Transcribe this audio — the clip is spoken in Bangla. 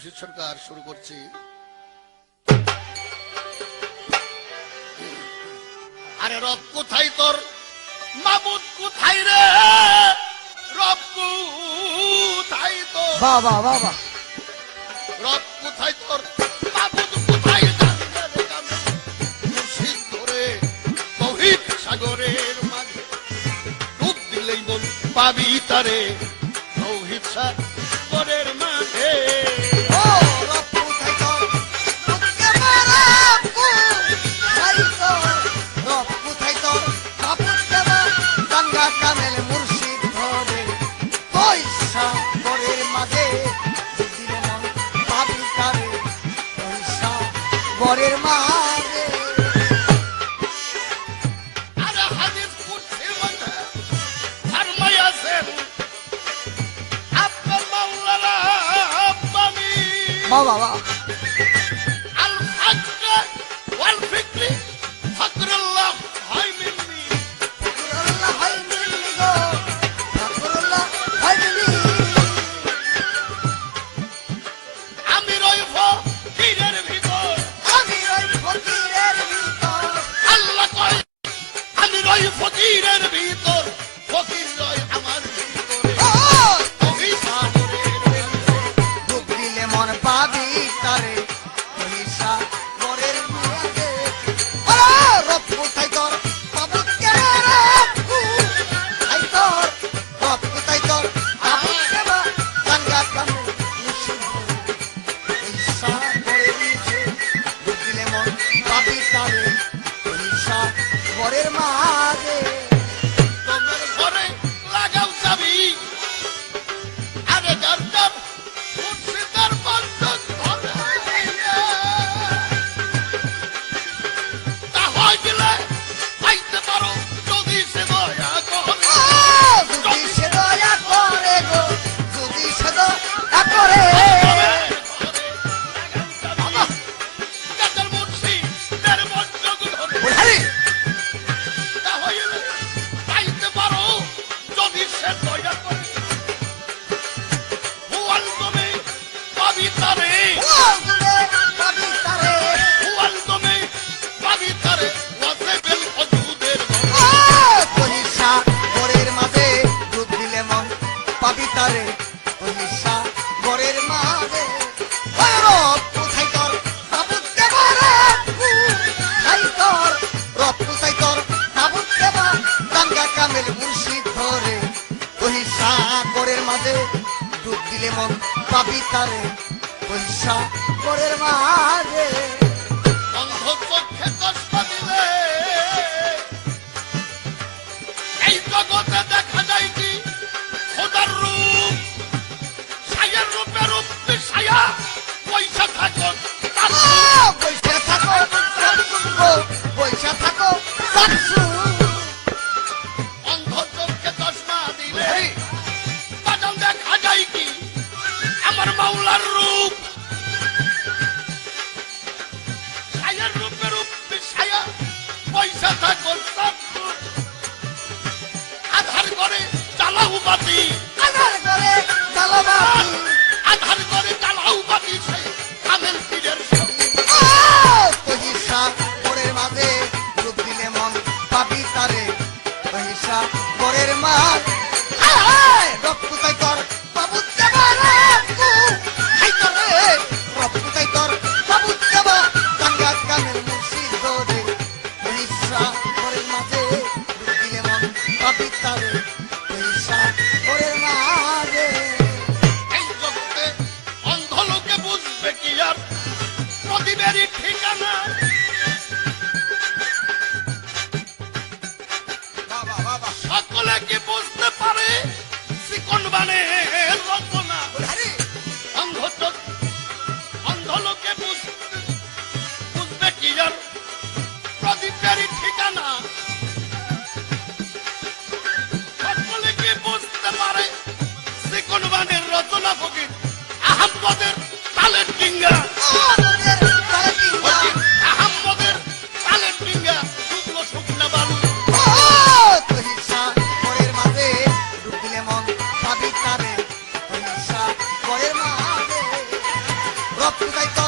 রশিদ সরকার শুরু করছি। আরে রব কোথায় তোর, মাবুদ কোথায় রে, রব কোথায় তোর, বাবা বাবা রব কোথায় তোর, মাবুদ কোথায়, জানলে কামে মুর্শিদ ধরে তৌহিদ সাগরের মাঝে ডুব দিলেই বল পাবি তারে তৌহিদ সাগরের মাঝে। ও রব কোথায় তোর মুক্তি মারা কোথায় তোর রব কোথায় তোর মাবুদ দেবা গঙ্গা কামেল মুর্শিদ ধরে পয়সা গরের মাঝে দিলে মন পাবি তারে পয়সা গরের মাঝে। আরে হাদিস কুদসির মধ্যে ফরমায়াছেন আপনার মাওলানা আব্বানি বাবা বাবা আল ফাকর ওয়াল ফিকরি ফাকরুল্লাহ হাই মিন্নি। আল্লাহ হাই মিলি গো আল্লাহ হাই মিলি আমি রই ফকিরের ভিতর, আমি ওই ফকিরের ভিতর আল্লাহ কয় আমি রই ফকিরের ভিতর, ফকির রয় আমার ভিতরে ও তৌহিদ সাগরের মাঝে। ডুব দিলে মন পাবি তারে পয়সা গরের মাঝে। ওরে রব কোথায় তোর মাবুদ কে রব কোথায় তোর রব কোথায় তোর মাবুদ দেবা গঙ্গা কামে মুর্শিদ পয়সা গরের নিচে ডুব দিলে মন পাবি তারে পয়সা গরের মাঝে। তোমার ঘরে লাগাও চাবি, আরে যার যার মুর্শিদার বন্ধক ধরে তা হয় গেলে পাইতে পারো যদি সে দয়া করে। যদি সে দয়া করে গো যদি সে দয়া করে যাদের মুর্শিদের বন্ধক ধরে বুঝালি তা হইলে পাইতে পারো যদি সে দয়া করে। হুয়াল তুমি পাবিতারে, কবিতারে হুয়াল তুমি পাবিতারে ওয়াসেবেল ওজুদের পয়সা গরের মাঝে ডুব দিলে মন পাবিতারে পয়সা গরের মাঝে। ওই রব কোথায় তোর মাবুদ দেবা রব কোথায় তোর রব কোথায় তোর মাবুদ দেবা গঙ্গা কামেল মুর্শিদ ধরে পয়সা গরের মাঝে ডুব দিলে মন পাবিতারে পয়সা গরের মাঝে। অন্ধ চক্ষে কষ্ট দিলে এই জগতে দেখা যায় কি খোদার রূপ, ছায়ার রূপে রূপ ছায়া পয়সা থাকুন তার রূপ। বৈশা থাকো গো বৈশা থাকো সাতসু অন্ধ চক্ষে চশমা দিলে বাজান দেখা যায় কি আমার মাওলার রূপ, ছায়ার রূপে রূপ ছায়া পয়সা থাকুন তার রূপ। আধার করে চালাও বাতি, আধার করে চালাবাতি আধার করে চালাও বাতি সেই কামেল পীরের সঙ্গে। পয়সা গরের মাঝে ডুব দিলে মন পাবি তারে পয়সা গরের মাঝ। রব কোথায় তোর মাবুদ দেবা রব কোথায় তোর রব ফুটাই